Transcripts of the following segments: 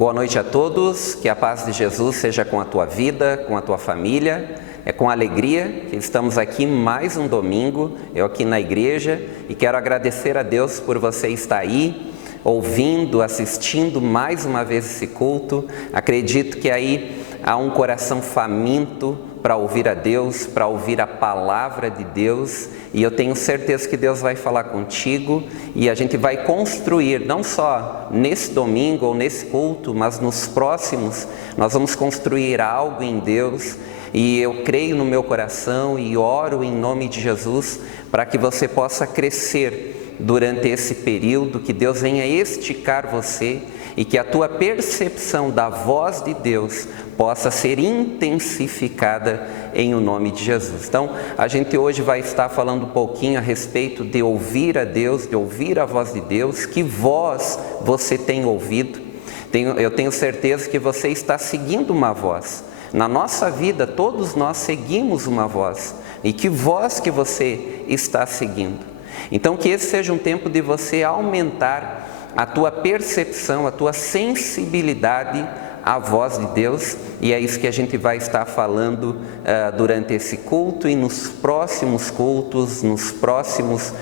Boa noite a todos, que a paz de Jesus seja com a tua vida, com a tua família. É com alegria que estamos aqui mais um domingo, eu aqui na igreja, e quero agradecer a Deus por você estar aí, ouvindo, assistindo mais uma vez esse culto. Acredito que aí há um coração faminto para ouvir a Deus, para ouvir a palavra de Deus, e eu tenho certeza que Deus vai falar contigo e a gente vai construir, não só nesse domingo ou nesse culto, mas nos próximos, nós vamos construir algo em Deus. E eu creio no meu coração e oro em nome de Jesus para que você possa crescer durante esse período, que Deus venha esticar você e que a tua percepção da voz de Deus possa ser intensificada em o nome de Jesus. Então, a gente hoje vai estar falando um pouquinho a respeito de ouvir a Deus, de ouvir a voz de Deus. Que voz você tem ouvido? Eu tenho certeza que você está seguindo uma voz. Na nossa vida, todos nós seguimos uma voz. E que voz que você está seguindo? Então, que esse seja um tempo de você aumentar a tua percepção, a tua sensibilidade à voz de Deus. E é isso que a gente vai estar falando durante esse culto e nos próximos cultos, nos próximos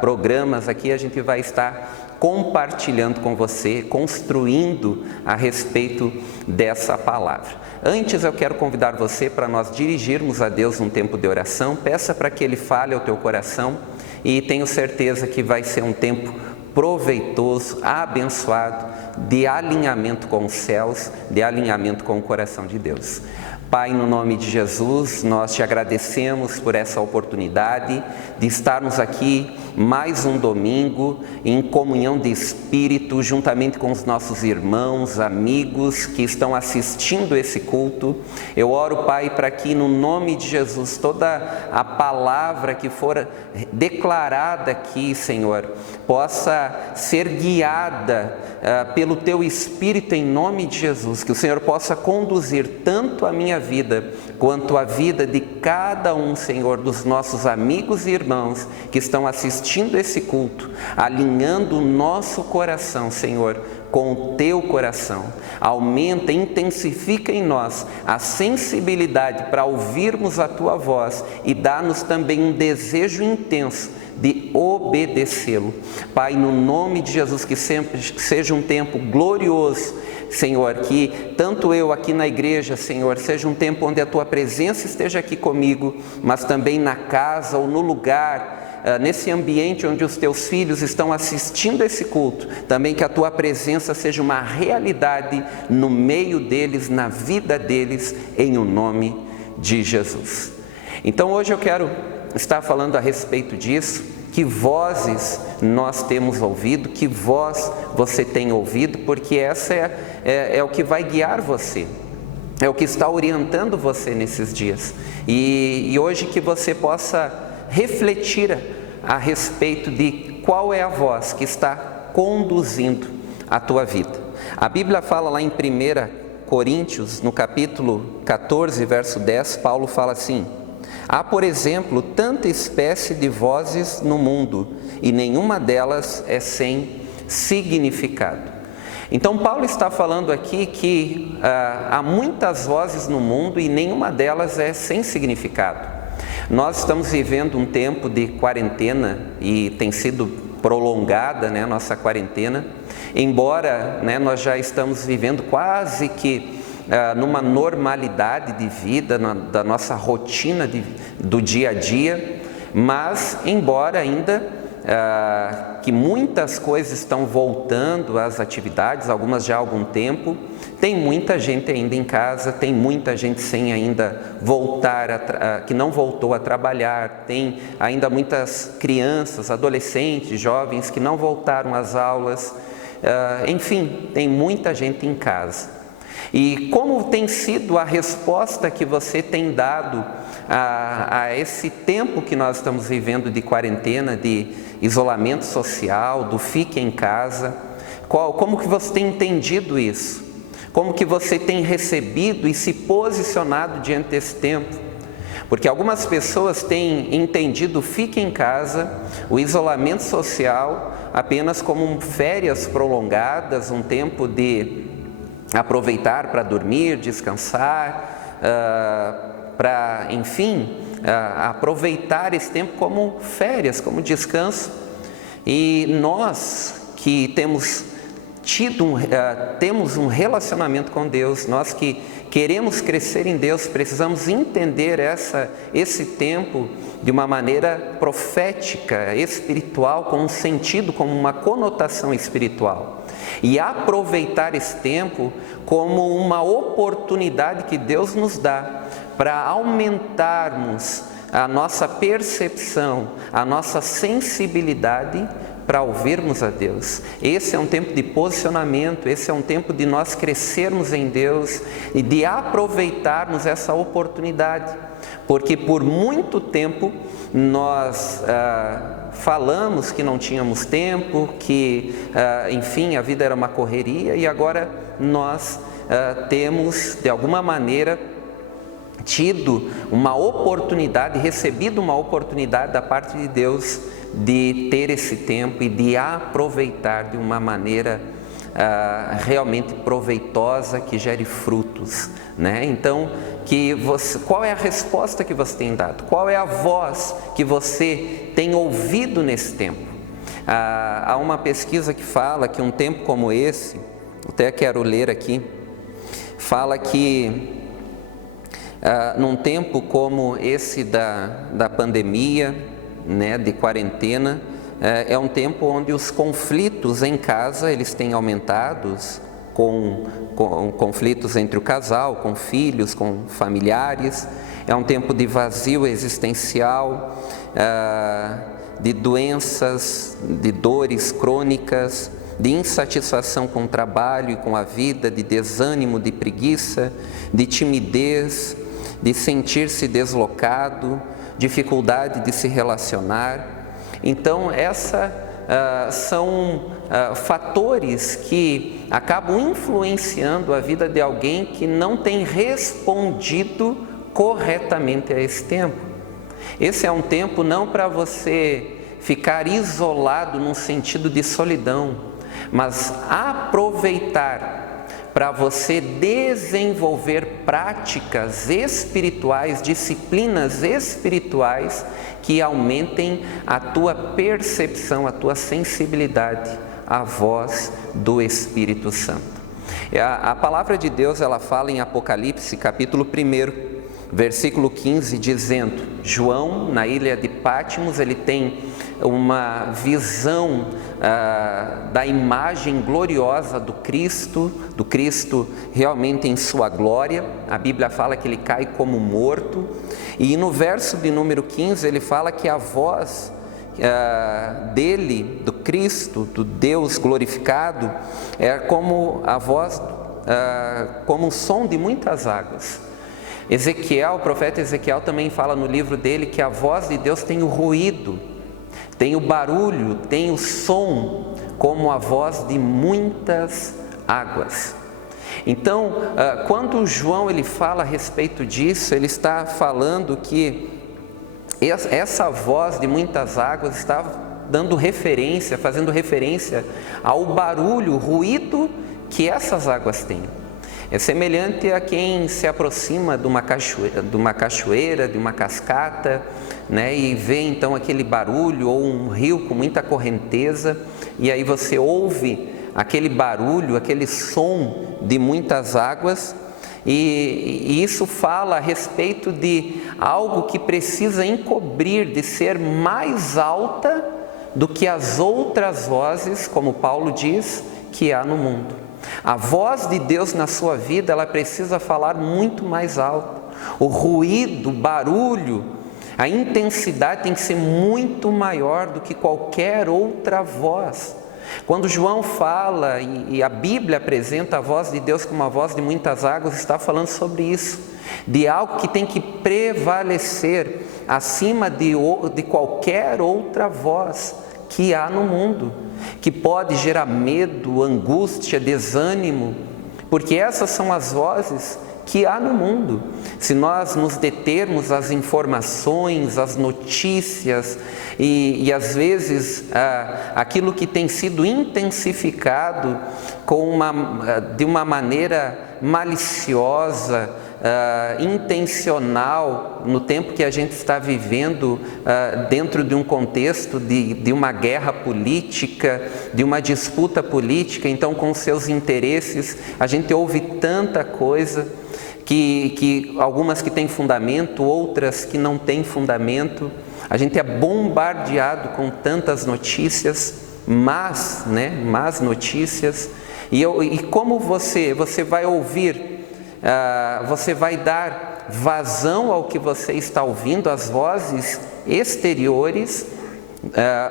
programas aqui, a gente vai estar compartilhando com você, construindo a respeito dessa palavra. Antes eu quero convidar você para nós dirigirmos a Deus um tempo de oração. Peça para que Ele fale ao teu coração e tenho certeza que vai ser um tempo proveitoso, abençoado, de alinhamento com os céus, de alinhamento com o coração de Deus. Pai, no nome de Jesus, nós te agradecemos por essa oportunidade de estarmos aqui mais um domingo em comunhão de espírito, juntamente com os nossos irmãos, amigos que estão assistindo esse culto. Eu oro, Pai, para que no nome de Jesus toda a palavra que for declarada aqui, Senhor, possa ser guiada pelo Teu Espírito em nome de Jesus, que o Senhor possa conduzir tanto a minha vida, quanto a vida de cada um, Senhor, dos nossos amigos e irmãos que estão assistindo esse culto, alinhando o nosso coração, Senhor, com o Teu coração. Aumenta, intensifica em nós a sensibilidade para ouvirmos a Tua voz e dá-nos também um desejo intenso de obedecê-lo. Pai, no nome de Jesus, que sempre seja um tempo glorioso, Senhor, que tanto eu aqui na igreja, Senhor, seja um tempo onde a Tua presença esteja aqui comigo, mas também na casa ou no lugar, nesse ambiente onde os Teus filhos estão assistindo esse culto, também que a Tua presença seja uma realidade no meio deles, na vida deles, em o nome de Jesus. Então hoje eu quero estar falando a respeito disso. Que vozes nós temos ouvido, que voz você tem ouvido, porque essa é o que vai guiar você, é o que está orientando você nesses dias. E hoje que você possa refletir a respeito de qual é a voz que está conduzindo a tua vida. A Bíblia fala lá em 1 Coríntios, no capítulo 14, verso 10, Paulo fala assim: há, por exemplo, tanta espécie de vozes no mundo, e nenhuma delas é sem significado. Então Paulo está falando aqui que há muitas vozes no mundo e nenhuma delas é sem significado. Nós estamos vivendo um tempo de quarentena e tem sido prolongada, né, nossa quarentena, embora, né, nós já estamos vivendo quase que numa normalidade de vida, da nossa rotina do dia a dia, mas embora ainda que muitas coisas estão voltando às atividades, algumas já há algum tempo, tem muita gente ainda em casa, tem muita gente sem ainda voltar, que não voltou a trabalhar, tem ainda muitas crianças, adolescentes, jovens que não voltaram às aulas, enfim, tem muita gente em casa. E como tem sido a resposta que você tem dado a esse tempo que nós estamos vivendo de quarentena, de isolamento social, do fique em casa? Como que você tem entendido isso? Como que você tem recebido e se posicionado diante desse tempo? Porque algumas pessoas têm entendido o fique em casa, o isolamento social, apenas como férias prolongadas, um tempo de aproveitar para dormir, descansar, para, enfim, aproveitar esse tempo como férias, como descanso. E nós que temos temos um relacionamento com Deus, nós que queremos crescer em Deus, precisamos entender esse tempo de uma maneira profética, espiritual, com um sentido, como uma conotação espiritual. E aproveitar esse tempo como uma oportunidade que Deus nos dá para aumentarmos a nossa percepção, a nossa sensibilidade para ouvirmos a Deus. Esse é um tempo de posicionamento, esse é um tempo de nós crescermos em Deus e de aproveitarmos essa oportunidade, porque por muito tempo nós falamos que não tínhamos tempo, que enfim, a vida era uma correria, e agora nós temos de alguma maneira tido uma oportunidade, recebido uma oportunidade da parte de Deus de ter esse tempo e de aproveitar de uma maneira realmente proveitosa, que gere frutos, né? Então, qual é a resposta que você tem dado? Qual é a voz que você tem ouvido nesse tempo? Há uma pesquisa que fala que um tempo como esse, até quero ler aqui, fala que num tempo como esse da pandemia, né, de quarentena, é um tempo onde os conflitos em casa eles têm aumentado, com conflitos entre o casal, com filhos, com familiares. É um tempo de vazio existencial, de doenças, de dores crônicas, de insatisfação com o trabalho e com a vida, de desânimo, de preguiça, de timidez, de sentir-se deslocado, dificuldade de se relacionar. Então, são fatores que acabam influenciando a vida de alguém que não tem respondido corretamente a esse tempo. Esse é um tempo não para você ficar isolado num sentido de solidão, mas aproveitar para você desenvolver práticas espirituais, disciplinas espirituais que aumentem a tua percepção, a tua sensibilidade à voz do Espírito Santo. A palavra de Deus, ela fala em Apocalipse, capítulo 1, versículo 15, dizendo: João, na ilha de Patmos, ele tem uma visão da imagem gloriosa do Cristo realmente em sua glória. A Bíblia fala que ele cai como morto, e no verso de número 15 ele fala que a voz dele, do Cristo, do Deus glorificado, é como a voz, como um som de muitas águas. Ezequiel, o profeta Ezequiel também fala no livro dele que a voz de Deus tem o ruído, tem o barulho, tem o som, como a voz de muitas águas. Então, quando João ele fala a respeito disso, ele está falando que essa voz de muitas águas está dando referência, fazendo referência ao barulho, ruído que essas águas têm. É semelhante a quem se aproxima de uma cachoeira, de uma cascata, né, e vê então aquele barulho, ou um rio com muita correnteza, e aí você ouve aquele barulho, aquele som de muitas águas, e isso fala a respeito de algo que precisa encobrir, de ser mais alta do que as outras vozes, como Paulo diz, que há no mundo. A voz de Deus na sua vida, ela precisa falar muito mais alto. O ruído, o barulho, a intensidade tem que ser muito maior do que qualquer outra voz. Quando João fala e a Bíblia apresenta a voz de Deus como uma voz de muitas águas, está falando sobre isso, de algo que tem que prevalecer acima de qualquer outra voz que há no mundo, que pode gerar medo, angústia, desânimo, porque essas são as vozes que há no mundo. se nós nos determos às informações, às notícias e às vezes aquilo que tem sido intensificado de uma maneira maliciosa, intencional, no tempo que a gente está vivendo, dentro de um contexto de uma guerra política, de uma disputa política, então com seus interesses, a gente ouve tanta coisa, que algumas que têm fundamento, outras que não têm fundamento, a gente é bombardeado com tantas notícias, más notícias, e como você vai ouvir, você vai dar vazão ao que você está ouvindo, às vozes exteriores,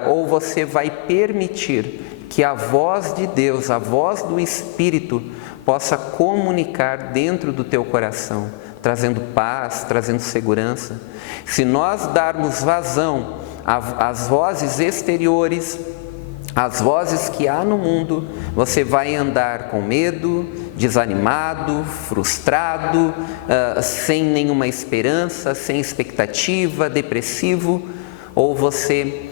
ou você vai permitir que a voz de Deus, a voz do Espírito, possa comunicar dentro do teu coração, trazendo paz, trazendo segurança. Se nós darmos vazão às vozes exteriores, as vozes que há no mundo, você vai andar com medo, desanimado, frustrado, sem nenhuma esperança, sem expectativa, depressivo, ou você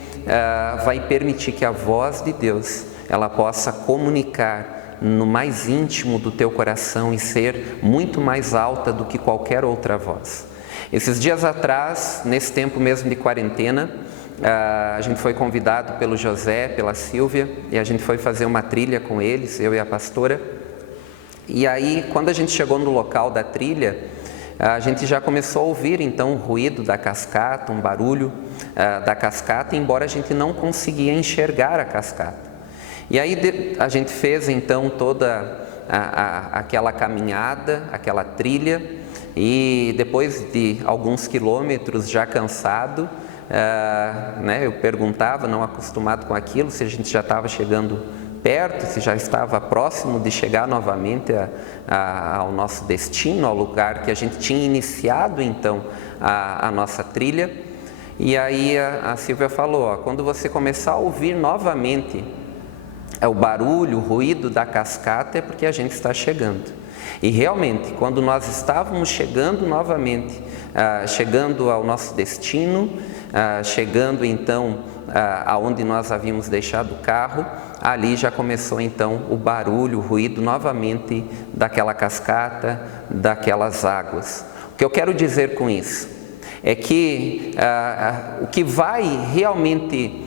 vai permitir que a voz de Deus, ela possa comunicar no mais íntimo do teu coração e ser muito mais alta do que qualquer outra voz. Esses dias atrás, nesse tempo mesmo de quarentena, a gente foi convidado pelo José, pela Silvia, e a gente foi fazer uma trilha com eles, eu e a pastora. E aí, quando a gente chegou no local da trilha, a gente já começou a ouvir então o ruído da cascata, um barulho da cascata, embora a gente não conseguia enxergar a cascata. E aí a gente fez então toda aquela caminhada, aquela trilha, e depois de alguns quilômetros já cansado, eu perguntava, não acostumado com aquilo, se a gente já estava chegando perto, se já estava próximo de chegar novamente ao nosso destino, ao lugar que a gente tinha iniciado então a nossa trilha. E aí a Silvia falou, quando você começar a ouvir novamente o barulho, o ruído da cascata, é porque a gente está chegando. E realmente, quando nós estávamos chegando novamente, chegando ao nosso destino, chegando então aonde nós havíamos deixado o carro, ali já começou então o barulho, o ruído novamente daquela cascata, daquelas águas. O que eu quero dizer com isso é que o que vai realmente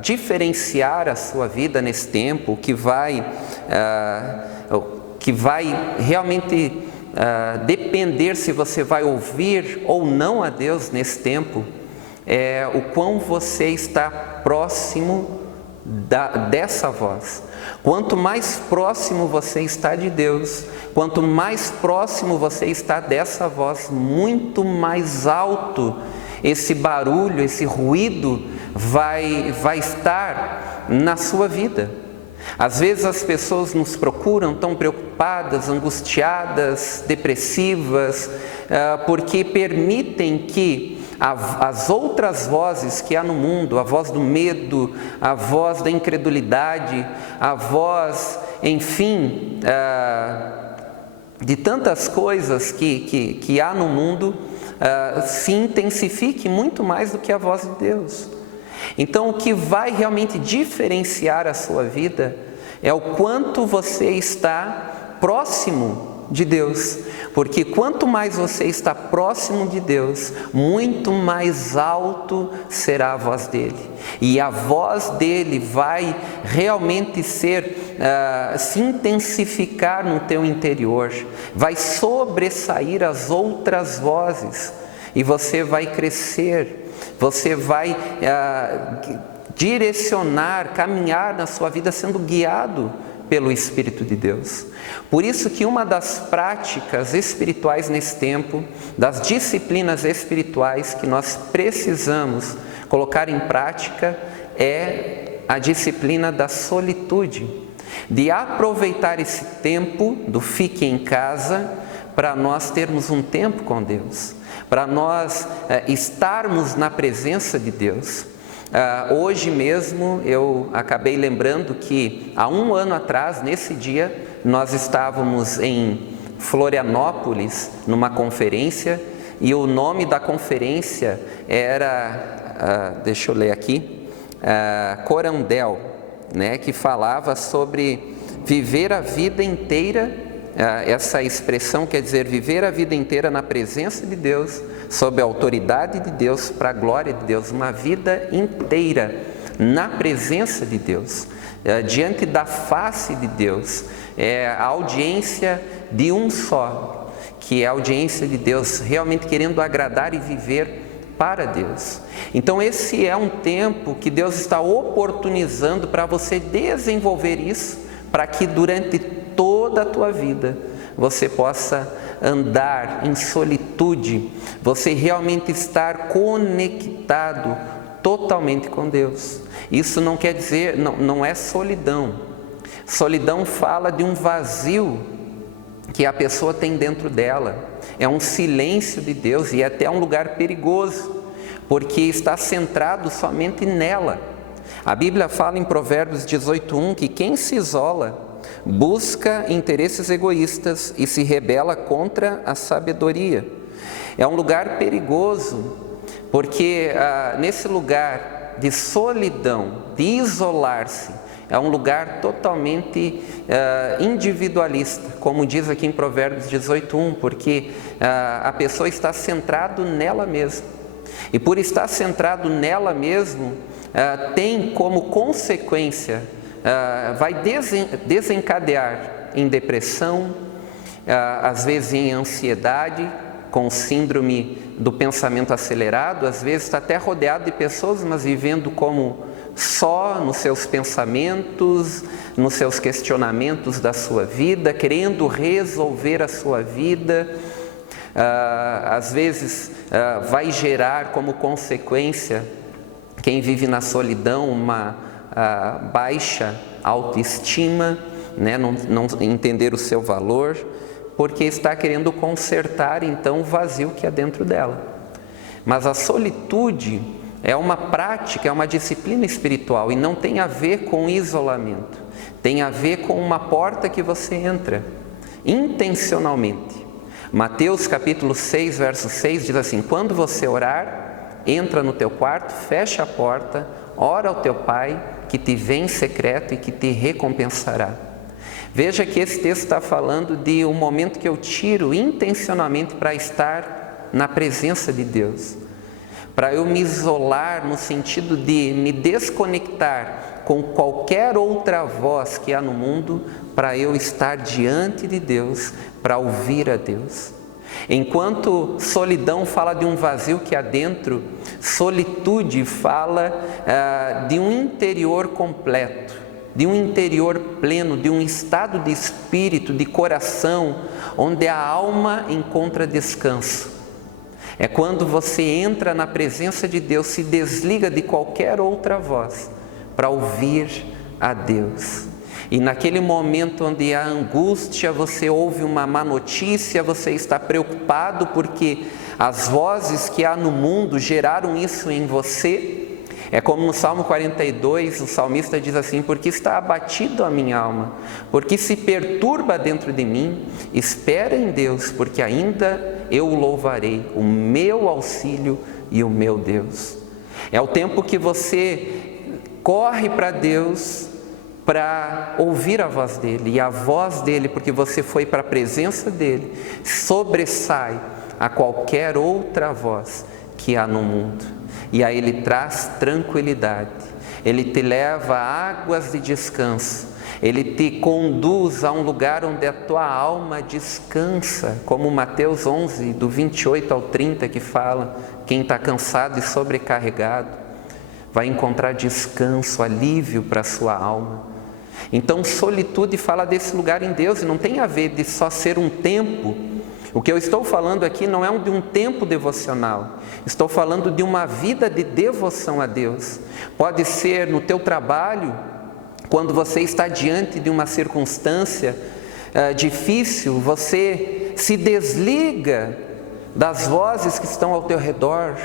diferenciar a sua vida nesse tempo, o que vai realmente depender se você vai ouvir ou não a Deus nesse tempo, é o quão você está próximo dessa voz. Quanto mais próximo você está de Deus, quanto mais próximo você está dessa voz, muito mais alto esse barulho, esse ruído vai estar na sua vida. Às vezes as pessoas nos procuram tão preocupadas, angustiadas, depressivas, porque permitem que as outras vozes que há no mundo, a voz do medo, a voz da incredulidade, a voz, enfim, de tantas coisas que há no mundo, se intensifique muito mais do que a voz de Deus. Então, o que vai realmente diferenciar a sua vida é o quanto você está próximo de Deus, porque quanto mais você está próximo de Deus, muito mais alto será a voz dele, e a voz dele vai realmente se intensificar no teu interior, vai sobressair as outras vozes, e você vai crescer. Você vai direcionar, caminhar na sua vida sendo guiado pelo Espírito de Deus. Por isso que uma das práticas espirituais nesse tempo, das disciplinas espirituais que nós precisamos colocar em prática, é a disciplina da solitude, de aproveitar esse tempo do fique em casa para nós termos um tempo com Deus, para nós estarmos na presença de Deus. Hoje mesmo eu acabei lembrando que há um ano atrás, nesse dia, nós estávamos em Florianópolis, numa conferência, e o nome da conferência era, deixa eu ler aqui, Corandel, né, que falava sobre viver a vida inteira. Essa expressão quer dizer viver a vida inteira na presença de Deus, sob a autoridade de Deus, para a glória de Deus, uma vida inteira na presença de Deus, diante da face de Deus, a audiência de um só, que é a audiência de Deus, realmente querendo agradar e viver para Deus. Então esse é um tempo que Deus está oportunizando para você desenvolver isso, para que durante toda a tua vida você possa andar em solitude, você realmente estar conectado totalmente com Deus. Isso não quer dizer, não é solidão. Solidão fala de um vazio que a pessoa tem dentro dela. É um silêncio de Deus e é até um lugar perigoso, porque está centrado somente nela. A Bíblia fala em Provérbios 18:1 que quem se isola busca interesses egoístas e se rebela contra a sabedoria. É um lugar perigoso, porque nesse lugar de solidão, de isolar-se, é um lugar totalmente individualista, como diz aqui em Provérbios 18:1, porque a pessoa está centrado nela mesma. E por estar centrado nela mesma, tem como consequência, vai desencadear em depressão, às vezes em ansiedade, com síndrome do pensamento acelerado, às vezes está até rodeado de pessoas, mas vivendo como só nos seus pensamentos, nos seus questionamentos da sua vida, querendo resolver a sua vida. Às vezes vai gerar como consequência, quem vive na solidão, uma baixa autoestima, né? não entender o seu valor, porque está querendo consertar então o vazio que é dentro dela. Mas a solitude é uma prática, é uma disciplina espiritual e não tem a ver com isolamento, tem a ver com uma porta que você entra intencionalmente. Mateus capítulo 6, verso 6 diz assim: quando você orar, entra no teu quarto, fecha a porta, ora ao teu Pai que te vê em secreto e que te recompensará. Veja que esse texto está falando de um momento que eu tiro intencionalmente para estar na presença de Deus, para eu me isolar no sentido de me desconectar com qualquer outra voz que há no mundo, para eu estar diante de Deus, para ouvir a Deus. Enquanto solidão fala de um vazio que há dentro, solitude fala de um interior completo, de um interior pleno, de um estado de espírito, de coração, onde a alma encontra descanso. É quando você entra na presença de Deus, se desliga de qualquer outra voz, para ouvir a Deus. E naquele momento onde há angústia, você ouve uma má notícia, você está preocupado porque as vozes que há no mundo geraram isso em você. É como no Salmo 42, o salmista diz assim: porque está abatido a minha alma, porque se perturba dentro de mim, espera em Deus, porque ainda eu o louvarei, o meu auxílio e o meu Deus. É o tempo que você corre para Deus para ouvir a voz dele, e a voz dele, porque você foi para a presença dele, sobressai a qualquer outra voz que há no mundo. E aí ele traz tranquilidade, ele te leva a águas de descanso, ele te conduz a um lugar onde a tua alma descansa, como Mateus 11, do 28 ao 30, que fala: quem está cansado e sobrecarregado vai encontrar descanso, alívio para a sua alma. Então solitude fala desse lugar em Deus, e não tem a ver de só ser um tempo. O que eu estou falando aqui não é de um tempo devocional, estou falando de uma vida de devoção a Deus. Pode ser no teu trabalho, quando você está diante de uma circunstância difícil, você se desliga das vozes que estão ao teu redor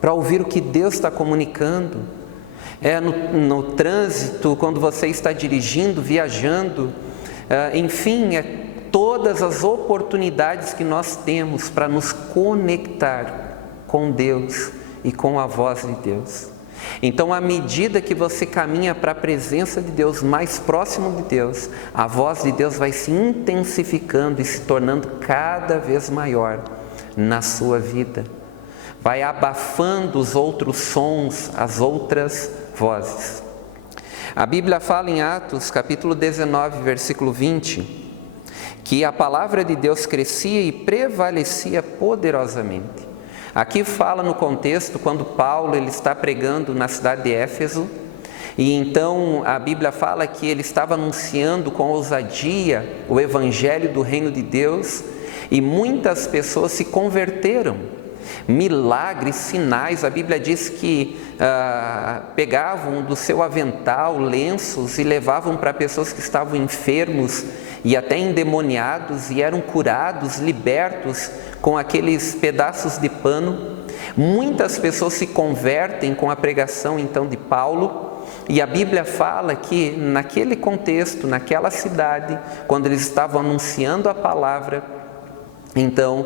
para ouvir o que Deus está comunicando. No trânsito, quando você está dirigindo, viajando, enfim, todas as oportunidades que nós temos para nos conectar com Deus e com a voz de Deus. Então, à medida que você caminha para a presença de Deus, mais próximo de Deus, a voz de Deus vai se intensificando e se tornando cada vez maior na sua vida. Vai abafando os outros sons, as outras vozes. A Bíblia fala em Atos, capítulo 19, versículo 20, que a palavra de Deus crescia e prevalecia poderosamente. Aqui fala no contexto quando Paulo ele está pregando na cidade de Éfeso, e então a Bíblia fala que ele estava anunciando com ousadia o evangelho do reino de Deus, e muitas pessoas se converteram. Milagres, sinais, a Bíblia diz que pegavam do seu avental lenços e levavam para pessoas que estavam enfermos e até endemoniados, e eram curados, libertos com aqueles pedaços de pano. Muitas pessoas se convertem com a pregação então de Paulo, e a Bíblia fala que naquele contexto, naquela cidade, quando eles estavam anunciando a palavra, então,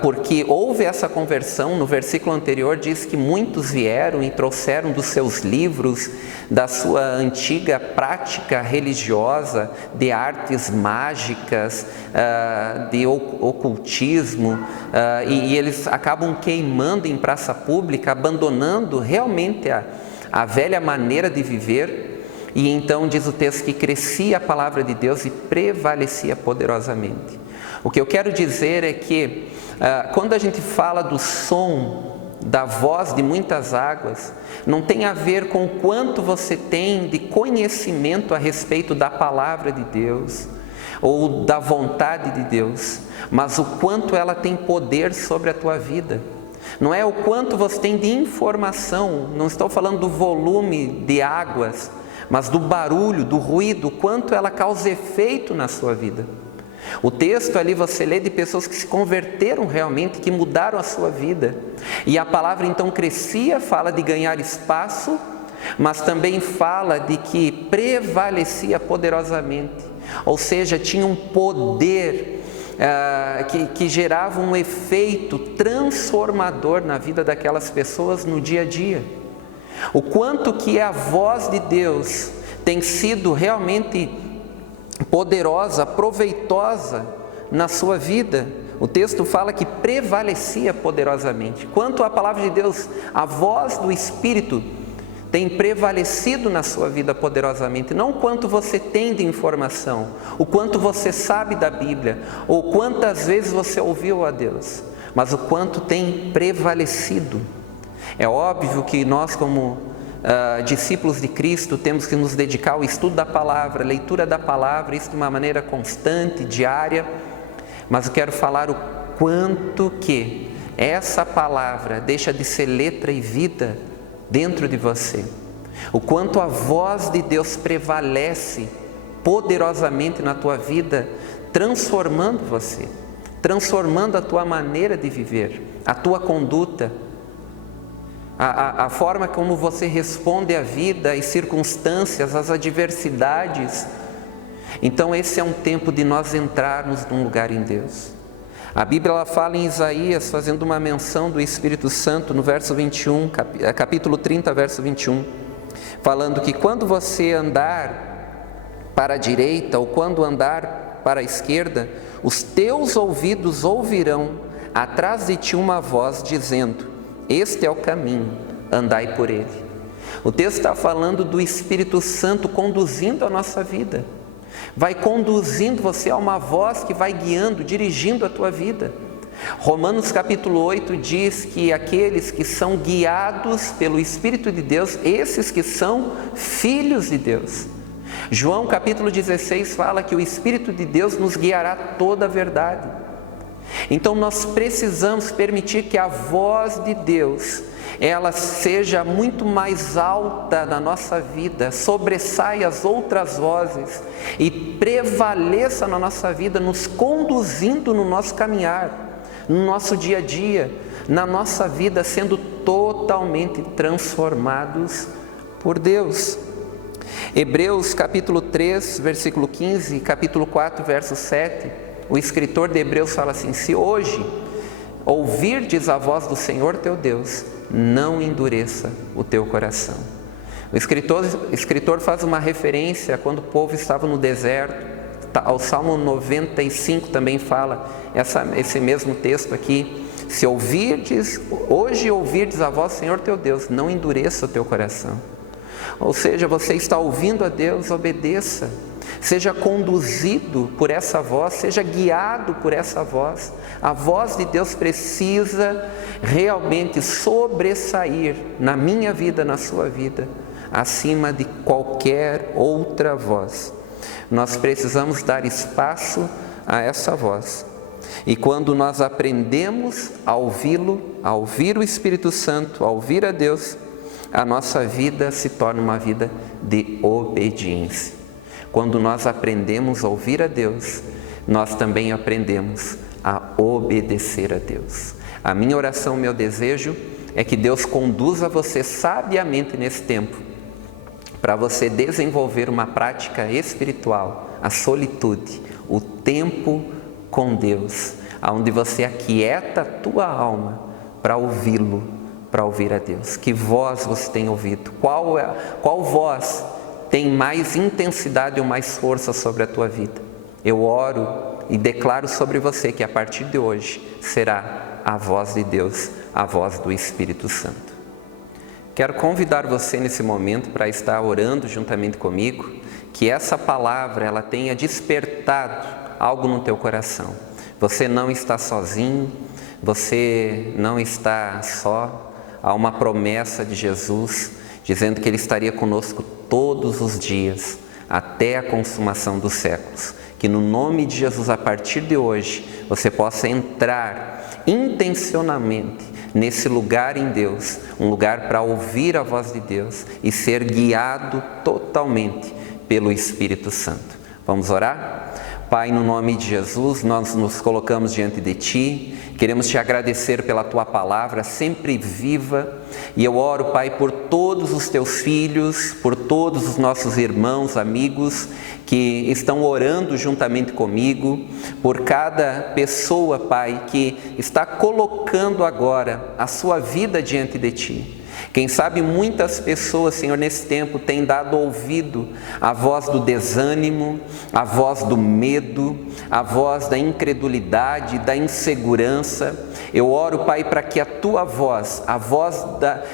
porque houve essa conversão, no versículo anterior diz que muitos vieram e trouxeram dos seus livros, da sua antiga prática religiosa, de artes mágicas, de ocultismo, e eles acabam queimando em praça pública, abandonando realmente a velha maneira de viver. E então diz o texto que crescia a palavra de Deus e prevalecia poderosamente. O que eu quero dizer é que quando a gente fala do som da voz de muitas águas, não tem a ver com o quanto você tem de conhecimento a respeito da palavra de Deus ou da vontade de Deus, mas o quanto ela tem poder sobre a tua vida. Não é o quanto você tem de informação, não estou falando do volume de águas, mas do barulho, do ruído, o quanto ela causa efeito na sua vida. O texto ali você lê de pessoas que se converteram realmente, que mudaram a sua vida. E a palavra então crescia, fala de ganhar espaço, mas também fala de que prevalecia poderosamente. Ou seja, tinha um poder que gerava um efeito transformador na vida daquelas pessoas no dia a dia. O quanto que a voz de Deus tem sido realmente poderosa, proveitosa na sua vida. O texto fala que prevalecia poderosamente. Quanto a palavra de Deus, a voz do Espírito tem prevalecido na sua vida poderosamente. Não o quanto você tem de informação, o quanto você sabe da Bíblia, ou quantas vezes você ouviu a Deus, mas o quanto tem prevalecido. É óbvio que nós, como discípulos de Cristo, temos que nos dedicar ao estudo da palavra, leitura da palavra, isso de uma maneira constante, diária, mas eu quero falar o quanto que essa palavra deixa de ser letra e vida dentro de você, o quanto a voz de Deus prevalece poderosamente na tua vida, transformando você, transformando a tua maneira de viver, a tua conduta, a forma como você responde à vida, às circunstâncias, às adversidades. Então esse é um tempo de nós entrarmos num lugar em Deus. A Bíblia ela fala em Isaías, fazendo uma menção do Espírito Santo no verso 21, capítulo 30, verso 21, falando que quando você andar para a direita ou quando andar para a esquerda, os teus ouvidos ouvirão atrás de ti uma voz dizendo: este é o caminho, andai por ele. O texto está falando do Espírito Santo conduzindo a nossa vida. Vai conduzindo você a uma voz que vai guiando, dirigindo a tua vida. Romanos capítulo 8 diz que aqueles que são guiados pelo Espírito de Deus, esses que são filhos de Deus. João capítulo 16 fala que o Espírito de Deus nos guiará toda a verdade. Então nós precisamos permitir que a voz de Deus, ela seja muito mais alta na nossa vida, sobressaia as outras vozes e prevaleça na nossa vida, nos conduzindo no nosso caminhar, no nosso dia a dia, na nossa vida, sendo totalmente transformados por Deus. Hebreus capítulo 3, versículo 15, capítulo 4, verso 7, o escritor de Hebreus fala assim: se hoje ouvirdes a voz do Senhor teu Deus, não endureça o teu coração. O escritor faz uma referência a quando o povo estava no deserto. Ao Salmo 95 também fala esse mesmo texto aqui: se hoje ouvirdes a voz do Senhor teu Deus, não endureça o teu coração. Ou seja, você está ouvindo a Deus, obedeça. Seja conduzido por essa voz, seja guiado por essa voz. A voz de Deus precisa realmente sobressair na minha vida, na sua vida, acima de qualquer outra voz. Nós precisamos dar espaço a essa voz. E quando nós aprendemos a ouvi-lo, a ouvir o Espírito Santo, a ouvir a Deus, a nossa vida se torna uma vida de obediência. Quando nós aprendemos a ouvir a Deus, nós também aprendemos a obedecer a Deus. A minha oração, meu desejo é que Deus conduza você sabiamente nesse tempo, para você desenvolver uma prática espiritual, a solitude, o tempo com Deus, onde você aquieta a tua alma para ouvi-lo, para ouvir a Deus. Que voz você tem ouvido? Qual voz tem mais intensidade ou mais força sobre a tua vida? Eu oro e declaro sobre você que a partir de hoje será a voz de Deus, a voz do Espírito Santo. Quero convidar você nesse momento para estar orando juntamente comigo, que essa palavra ela tenha despertado algo no teu coração. Você não está sozinho, você não está só. Há uma promessa de Jesus dizendo que Ele estaria conosco todos os dias, até a consumação dos séculos. Que no nome de Jesus, a partir de hoje, você possa entrar intencionalmente nesse lugar em Deus, um lugar para ouvir a voz de Deus e ser guiado totalmente pelo Espírito Santo. Vamos orar? Pai, no nome de Jesus, nós nos colocamos diante de Ti, queremos Te agradecer pela Tua palavra, sempre viva, e eu oro, Pai, por todos os Teus filhos, por todos os nossos irmãos, amigos, que estão orando juntamente comigo, por cada pessoa, Pai, que está colocando agora a sua vida diante de Ti. Quem sabe muitas pessoas, Senhor, nesse tempo têm dado ouvido à voz do desânimo, à voz do medo, à voz da incredulidade, da insegurança. Eu oro, Pai, para que a Tua voz, a voz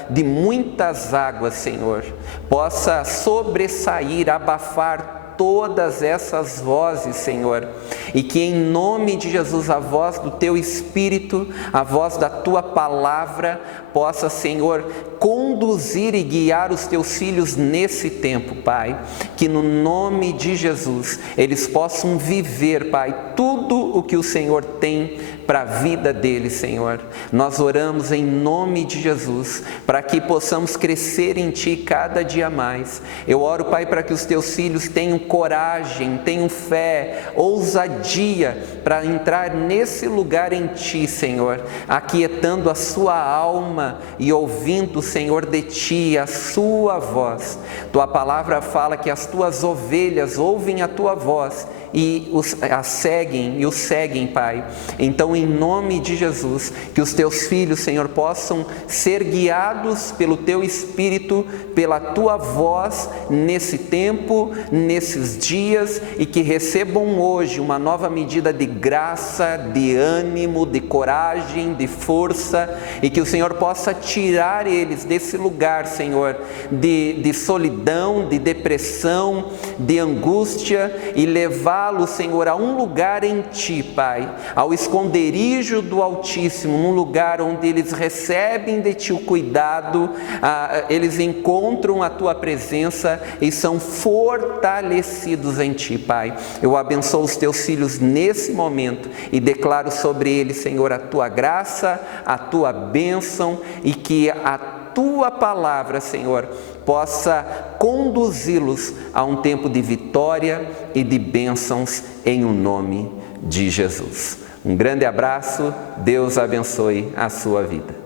de muitas águas, Senhor, possa sobressair, abafar todas essas vozes, Senhor, e que em nome de Jesus a voz do Teu Espírito, a voz da Tua palavra possa, Senhor, conduzir e guiar os Teus filhos nesse tempo, Pai, que no nome de Jesus eles possam viver, Pai, tudo o que o Senhor tem para a vida deles, Senhor. Nós oramos em nome de Jesus, para que possamos crescer em Ti cada dia mais. Eu oro, Pai, para que os Teus filhos tenham coragem, tenham fé, ousadia para entrar nesse lugar em Ti, Senhor, aquietando a sua alma e ouvindo, Senhor, de Ti a Sua voz. Tua palavra fala que as Tuas ovelhas ouvem a Tua voz e os seguem, Pai. Então, em nome de Jesus, que os Teus filhos, Senhor, possam ser guiados pelo Teu Espírito, pela Tua voz, nesse tempo, nesses dias, e que recebam hoje uma nova medida de graça, de ânimo, de coragem, de força, e que o Senhor possa tirar eles desse lugar, Senhor, de solidão, de depressão, de angústia, e levá-los, Senhor, a um lugar em Ti, Pai, ao esconderijo do Altíssimo, num lugar onde eles recebem de Ti o cuidado, eles encontram a Tua presença e são fortalecidos em Ti, Pai. Eu abençoo os Teus filhos nesse momento e declaro sobre eles, Senhor, a Tua graça, a Tua bênção, e que a Tua palavra, Senhor, possa conduzi-los a um tempo de vitória e de bênçãos em o nome de Jesus. Um grande abraço, Deus abençoe a sua vida.